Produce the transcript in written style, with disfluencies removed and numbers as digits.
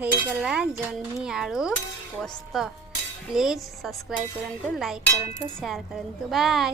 ହେଇଗଲା ଜହ୍ନି ଆଳୁ ପୋସ୍ତ। ପ୍ଲିଜ୍ ସବସ୍କ୍ରାଇବ୍ କରନ୍ତୁ, ଲାଇକ୍ କରନ୍ତୁ, ସେୟାର କରନ୍ତୁ। ବାଏ।